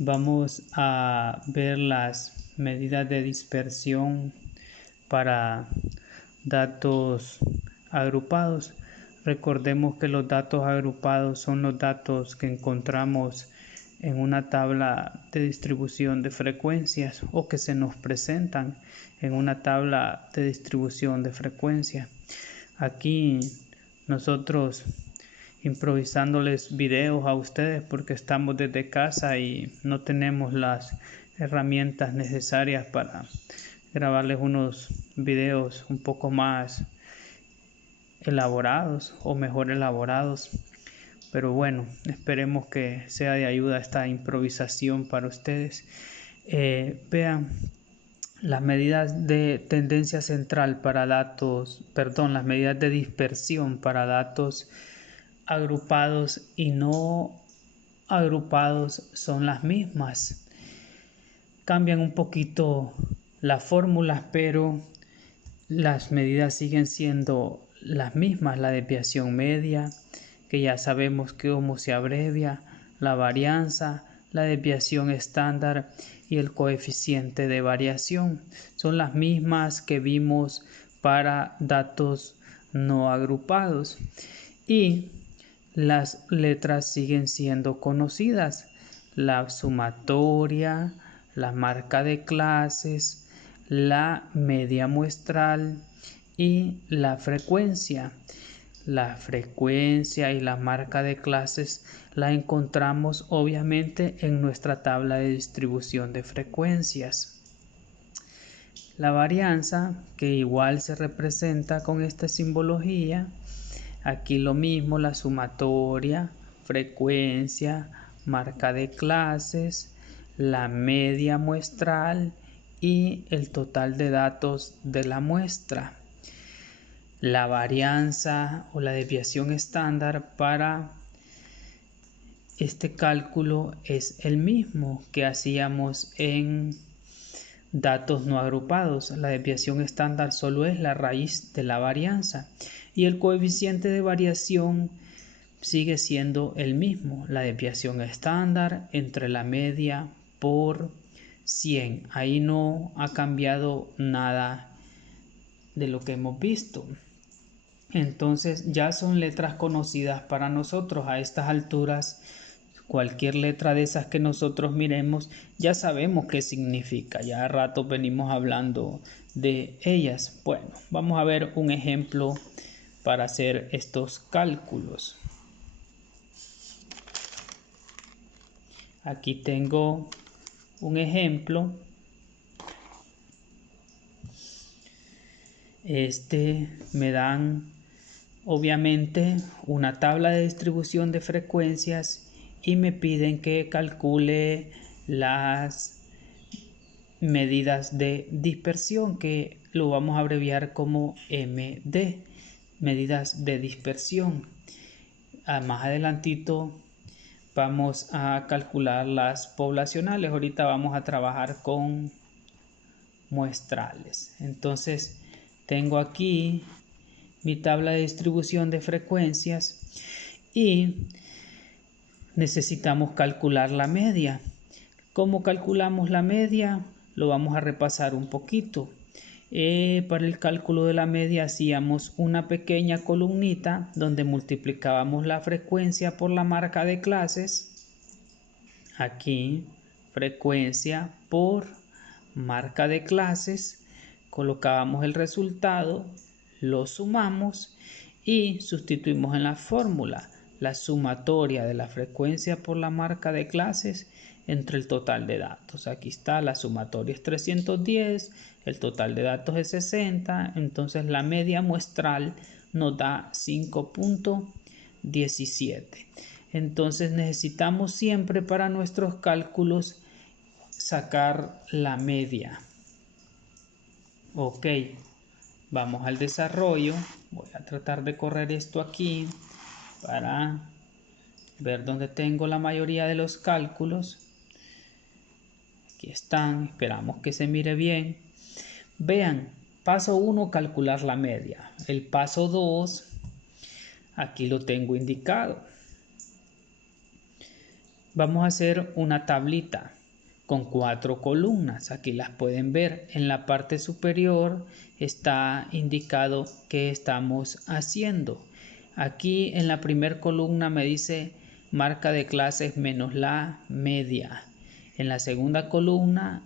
Vamos a ver las medidas de dispersión para datos agrupados. Recordemos que los datos agrupados son los datos que encontramos en una tabla de distribución de frecuencias o que se nos presentan en una tabla de distribución de frecuencias. Aquí nosotros improvisándoles videos a ustedes porque estamos desde casa y no tenemos las herramientas necesarias para grabarles unos videos un poco más elaborados o mejor elaborados. Pero bueno, esperemos que sea de ayuda esta improvisación para ustedes. Vean las medidas de tendencia central para datos, las medidas de dispersión para datos agrupados y no agrupados son las mismas. Cambian un poquito las fórmulas, pero las medidas siguen siendo las mismas. La desviación media, que ya sabemos cómo se abrevia, la varianza, la desviación estándar y el coeficiente de variación son las mismas que vimos para datos no agrupados. Y las letras siguen siendo conocidas: la sumatoria, la marca de clases, la media muestral y la frecuencia. La frecuencia y la marca de clases la encontramos obviamente en nuestra tabla de distribución de frecuencias. La varianza, que igual se representa con esta simbología. Aquí lo mismo, la sumatoria, frecuencia, marca de clases, la media muestral y el total de datos de la muestra. La varianza o la desviación estándar para este cálculo es el mismo que hacíamos en datos no agrupados. La desviación estándar solo es la raíz de la varianza y el coeficiente de variación sigue siendo el mismo, la desviación estándar entre la media por 100. Ahí no ha cambiado nada de lo que hemos visto. Entonces ya son letras conocidas para nosotros a estas alturas. Cualquier letra de esas que nosotros miremos, ya sabemos qué significa. Ya a rato venimos hablando de ellas. Bueno, vamos a ver un ejemplo para hacer estos cálculos. Aquí tengo un ejemplo. Me dan obviamente una tabla de distribución de frecuencias y me piden que calcule las medidas de dispersión, que lo vamos a abreviar como MD, medidas de dispersión. Más adelantito vamos a calcular las poblacionales. Ahorita vamos a trabajar con muestrales. Entonces tengo aquí mi tabla de distribución de frecuencias y necesitamos calcular la media. ¿Cómo calculamos la media? Lo vamos a repasar un poquito. Para el cálculo de la media hacíamos una pequeña columnita donde multiplicábamos la frecuencia por la marca de clases. Aquí, frecuencia por marca de clases, colocábamos el resultado, lo sumamos y sustituimos en la fórmula la sumatoria de la frecuencia por la marca de clases entre el total de datos. Aquí está, la sumatoria es 310, el total de datos es 60, entonces la media muestral nos da 5.17. Entonces necesitamos siempre para nuestros cálculos sacar la media. Ok, vamos al desarrollo. Voy a tratar de correr esto aquí para ver dónde tengo la mayoría de los cálculos. Aquí están, esperamos que se mire bien. Vean, paso 1, calcular la media. El paso 2, aquí lo tengo indicado. vamos a hacer una tablita con 4 columnas. Aquí las pueden ver. En la parte superior está indicado qué estamos haciendo. Aquí en la primera columna me dice marca de clases menos la media. En la segunda columna,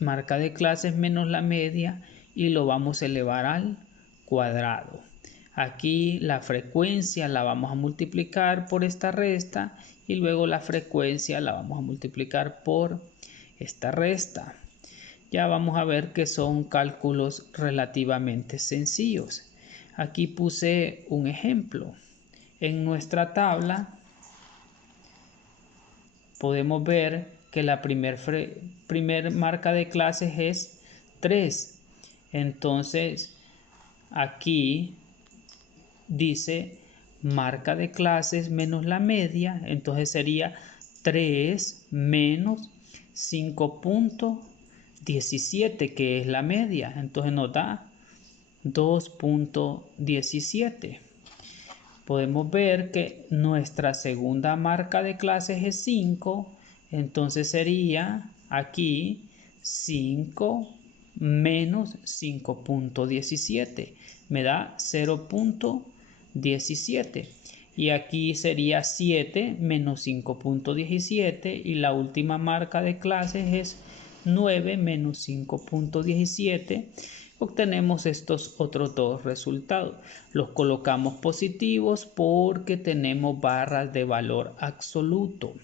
marca de clases menos la media, y lo vamos a elevar al cuadrado. Aquí la frecuencia la vamos a multiplicar por esta resta y luego la frecuencia la vamos a multiplicar por esta resta. Ya vamos a ver que son cálculos relativamente sencillos. Aquí puse un ejemplo. En nuestra tabla podemos ver que la primer marca de clases es 3. Entonces aquí dice marca de clases menos la media, entonces sería 3 menos 5.17, que es la media, entonces nos da 2.17. Podemos ver que nuestra segunda marca de clases es 5, entonces sería aquí 5 menos 5.17, me da 0.17. Y aquí sería 7 menos 5.17 y la última marca de clases es 9 menos 5.17. Obtenemos estos otros dos resultados. Los colocamos positivos porque tenemos barras de valor absoluto.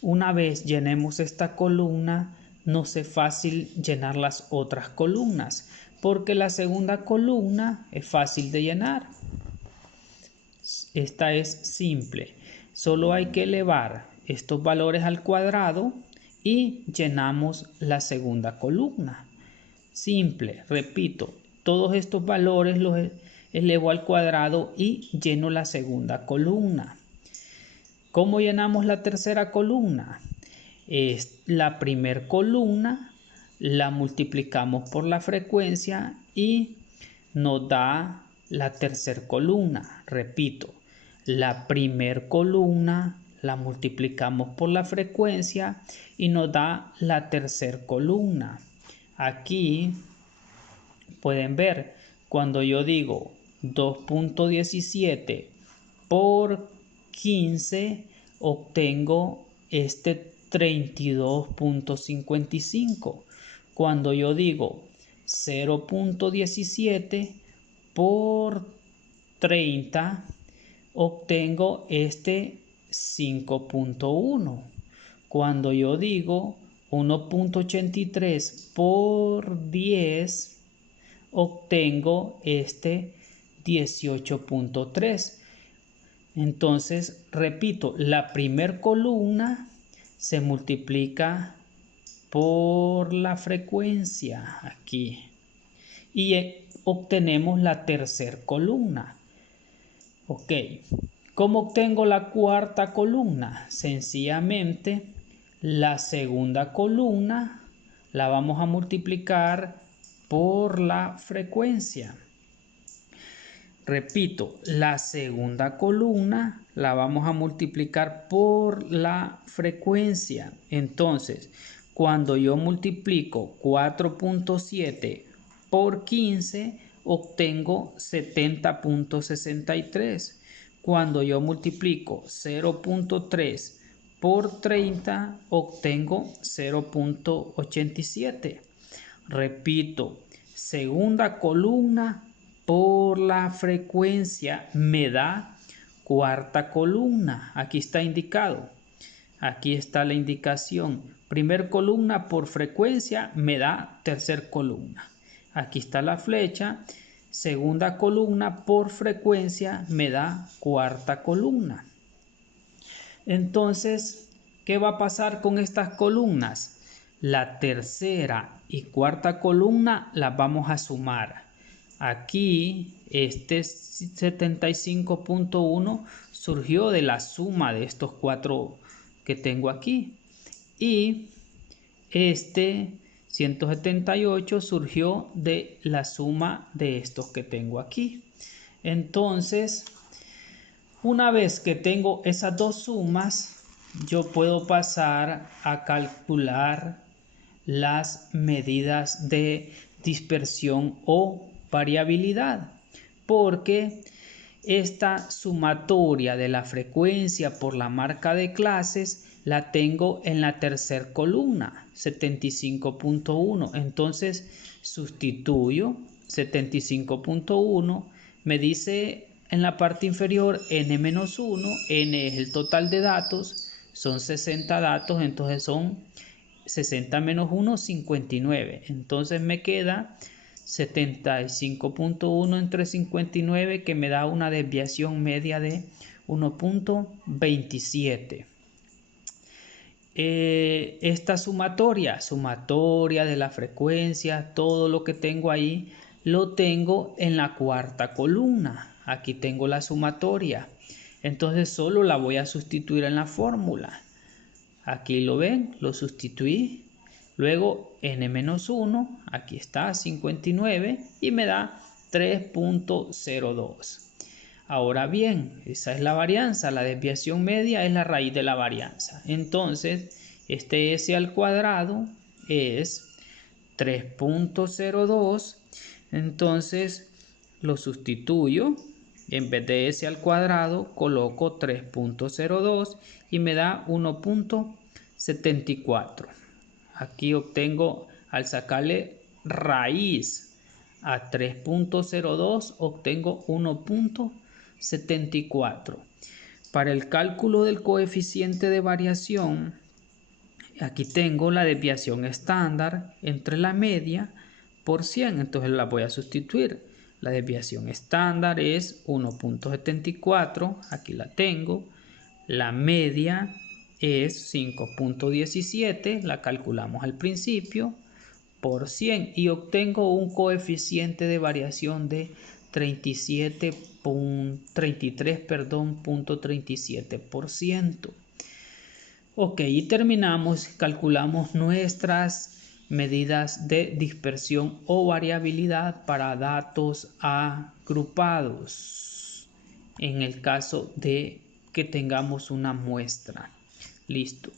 Una vez llenemos esta columna, nos es fácil llenar las otras columnas, porque la segunda columna es fácil de llenar. Esta es simple. Solo hay que elevar estos valores al cuadrado y llenamos la segunda columna. Simple, repito, todos estos valores los elevo al cuadrado y lleno la segunda columna. ¿Cómo llenamos la tercera columna? La primera columna la multiplicamos por la frecuencia y nos da la tercera columna. Repito, la primera columna la multiplicamos por la frecuencia y nos da la tercera columna. Aquí pueden ver, cuando yo digo 2.17 por 15, obtengo este 32.55. Cuando yo digo 0.17 por 30, obtengo este 5.1. Cuando yo digo 1.83 por 10, obtengo este 18.3. Entonces, repito, la primera columna se multiplica por la frecuencia aquí y obtenemos la tercera columna. Ok, ¿cómo obtengo la cuarta columna? Sencillamente, la segunda columna la vamos a multiplicar por la frecuencia. Repito, la segunda columna la vamos a multiplicar por la frecuencia. Entonces, cuando yo multiplico 4.7 por 15, obtengo 70.63. Cuando yo multiplico 0.3 por 30, obtengo 0.87. Repito, segunda columna por la frecuencia me da cuarta columna. Aquí está indicado. Aquí está la indicación. Primer columna por frecuencia me da tercer columna. Aquí está la flecha. Segunda columna por frecuencia me da cuarta columna. Entonces, ¿qué va a pasar con estas columnas? La tercera y cuarta columna las vamos a sumar. Aquí este 75.1 surgió de la suma de estos cuatro que tengo aquí. Y este 178 surgió de la suma de estos que tengo aquí. Entonces, una vez que tengo esas dos sumas, yo puedo pasar a calcular las medidas de dispersión o variabilidad, porque esta sumatoria de la frecuencia por la marca de clases la tengo en la tercera columna, 75.1. Entonces sustituyo 75.1, me dice en la parte inferior n-1, n es el total de datos, son 60 datos, entonces son 60 menos 1, 59. Entonces me queda 75.1 entre 59, que me da una desviación media de 1.27. Esta sumatoria de la frecuencia, todo lo que tengo ahí, lo tengo en la cuarta columna. Aquí tengo la sumatoria. Entonces solo la voy a sustituir en la fórmula. Aquí lo ven, lo sustituí. Luego n-1, aquí está 59 y me da 3.02. Ahora bien, esa es la varianza, la desviación media es la raíz de la varianza. Entonces, este s al cuadrado es 3.02. Entonces, lo sustituyo. En vez de s al cuadrado, coloco 3.02 y me da 1.74. Aquí obtengo, al sacarle raíz a 3.02, obtengo 1.74. Para el cálculo del coeficiente de variación, aquí tengo la desviación estándar entre la media por 100, entonces la voy a sustituir. La desviación estándar es 1.74, aquí la tengo. La media es 5.17, la calculamos al principio, por 100 y obtengo un coeficiente de variación de 37.37%. Ok, y terminamos, calculamos nuestras medidas de dispersión o variabilidad para datos agrupados, en el caso de que tengamos una muestra. Listo.